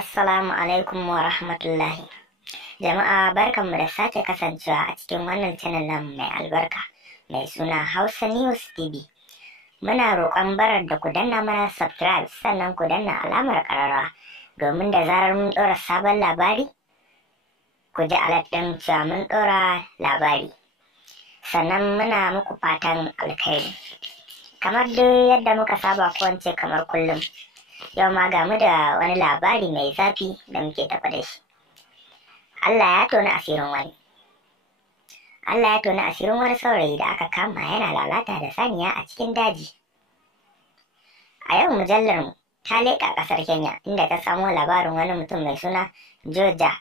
Assalamu alaikum wa rahmatullahi. Jama'a barkanmu da sake kasancewa a cikin wannan channel namu mai albarka mai suna Hausa News TV. Muna roƙon barar da ku danna mana subscribe sannan ku danna alamar ƙararrawa domin da zarar mun ɗora sabon labari ku ji alert ɗin cewa mun ɗora labari. Sannan muna muku fatan alkhairi. Kamar dai yadda muka saba ko wance kamar kullum. Yau ma gamu da wani labari mai zafi da muke tafa da shi. Allah ya tona asirin wani. Allah ya tona asirin wani saurayi da aka kama yana lalata da saniya a cikin daji. A yau mujallar mu ta leƙa ƙasar Kenya inda ta samo labarin wani mutum mai suna Georgia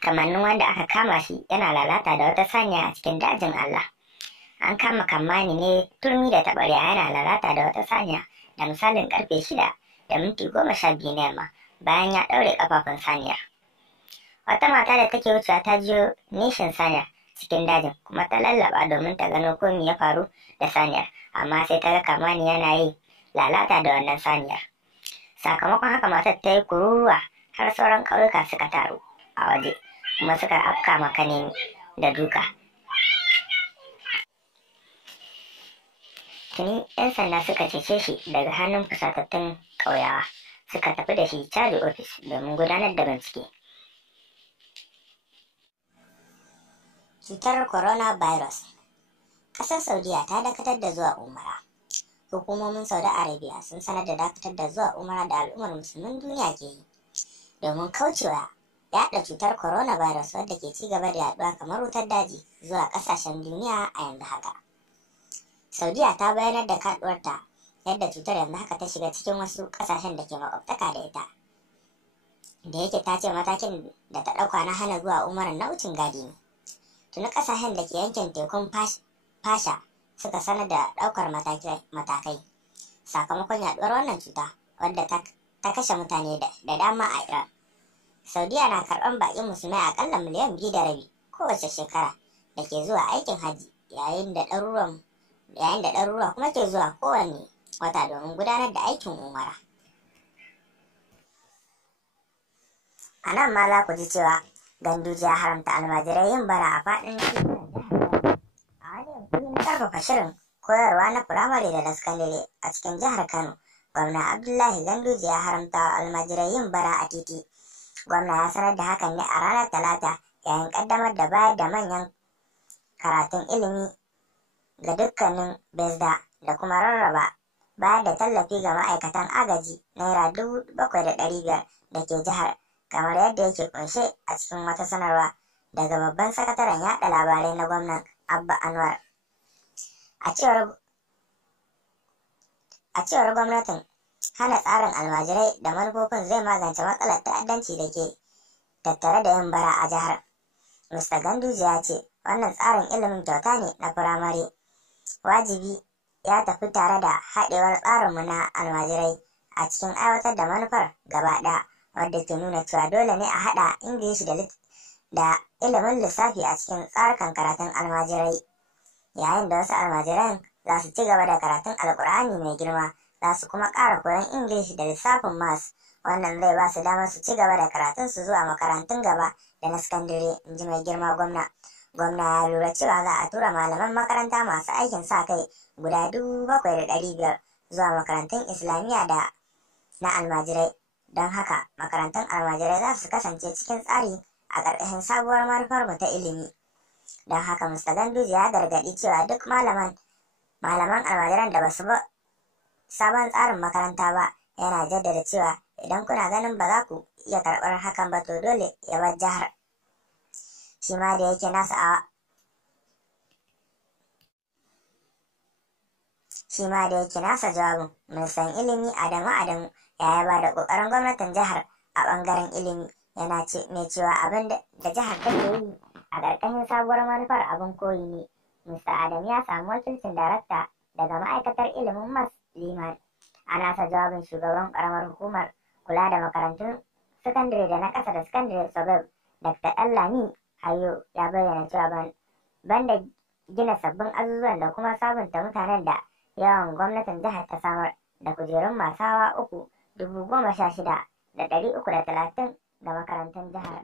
kamannin wanda aka kama shi yana lalata da wata saniya a cikin dajin Allah. An kama Kammani ne turmi da taɓarya yana lalata da wata saniya da misalin karfe 6:12 na yamma bayan ya ɗaure ƙafafun saniyar. Wata mata da take wucewa ta jiyo nishin saniyar cikin dajin kuma ta lallaba domin ta gano ko me ya faru da saniyar, amma sai ta ga Kammani yana yi lalata da wannan saniyar. Sakamakon haka matar ta yi kururuwa har sauran ƙauyuka suka taru a waje kuma suka afka makanini da duka. Tuni 'yan sanda suka cece shi daga hannun fusatattun ƙauyawa suka tafi da shi caji ofis domin gudanar da bincike. Cutar coronavirus. Ƙasar Saudiya ta dakatar da zuwa umara. Hukumomin Saudi Arabia sun sanar da dakatar da zuwa umara da al'ummar musulmin duniya ke yi domin kaucewa yaɗa cutar coronavirus wadda ke ci gaba da yaɗuwa kamar wutar daji zuwa ƙasashen duniya a yanzu haka. Saudiya ta bayanar da kaduwarta yadda cutar yanzu haka ta shiga cikin wasu kasashen da ke makwabtaka da ita. Da yake ta ce matakin da ta ɗauka na hana zuwa umarar na wucin gadi ne. Tuni kasashen da ke yankin tekun fasha suka sanar da ɗaukar matakai sakamakon yaduwar wannan cuta wadda ta kashe mutane da dama a Iran. Saudiya na karɓar baƙin musulmai aƙalla miliyan 2.5 kowace shekara da ke zuwa aikin hajji yayin da ɗaruruwa kuma ke zuwa kowane wata domin gudanar da aikin umara. A nan ma za ku ji cewa Ganduje ya haramta almajirai yin bara a faɗin titunan jihar Kano. A wani yankuri na ƙarfafa shirin koyarwa na firamare da na sakandare a cikin jihar Kano, gwamna Abdullahi Ganduje ya haramta almajirai yin bara a titi. Gwamna ya sanar da hakan ne a ranar Talata yayin ƙaddamar da bayar da manyan karatun ilimi ga dukkanin bezda da kuma rarraba bayar da tallafi ga ma'aikatan agaji naira 7,500 da ke jihar, kamar yadda yake kunshe a cikin wata sanarwa daga babban sakataren yaɗa labarai na gwamnan Abba Anwar. A cewar gwamnatin, hana tsarin almajirai da manufofin zai magance matsalar ta'addanci da ke tattare da yin bara a jihar. Mr. Ganduje ya ce wannan tsarin ilimin kyauta ne na firamare. Wajibi ya tafi tare da haɗewar tsarinmu na almajirai a cikin aiwatar da manufar gaba ɗaya wadda ke nuna cewa dole ne a haɗa Ingilishi da ilimin lissafi a cikin tsarukan karatun almajirai. Yayin da wasu almajiran za su ci gaba da karatun Alƙur'ani mai girma, za su kuma ƙara koyon Ingilishi da lissafin mas. Wannan zai ba su damar su ci gaba da karatunsu zuwa makarantun gaba da na sakandare, in ji mai girma gwamna. Gwamna ya lura cewa za a tura malaman makaranta masu aikin sa kai guda 7,500 zuwa makarantun Islamiyya da na almajirai. Don haka makarantun almajirai za su kasance cikin tsari a ƙarƙashin sabuwar manufarmu ta ilimi. Don haka Mr. Ganduje ya gargaɗi cewa duk malaman almajiran da ba su ba sabon tsarin makaranta ba, yana jaddada cewa idan kuna ganin ba za ku iya karɓar hakan ba to dole ya bar jihar. Shi ma da yake nasa jawabin, ministan ilimi Adamu ya yaba da ƙoƙarin gwamnatin jihar a ɓangaren ilimi, yana mai cewa abin da jihar take yi a ƙarƙashin sabuwar manufar abin koyi ne. Mr. Adamu ya samu wakilcin darakta daga ma'aikatar ilimin Mas Liman. A nasa jawabin, shugaban ƙaramar hukumar kula da makarantun sakandare da na ƙasa da sakandare Sobeb, Dr. Ɗanlami Hayo, ya bayyana cewa banda gina sabbin azuzuwan da kuma sabunta mutanen da yawan gwamnatin jihar ta samar da kujerun masu hawa 3 16,000 330 ga makarantun jihar.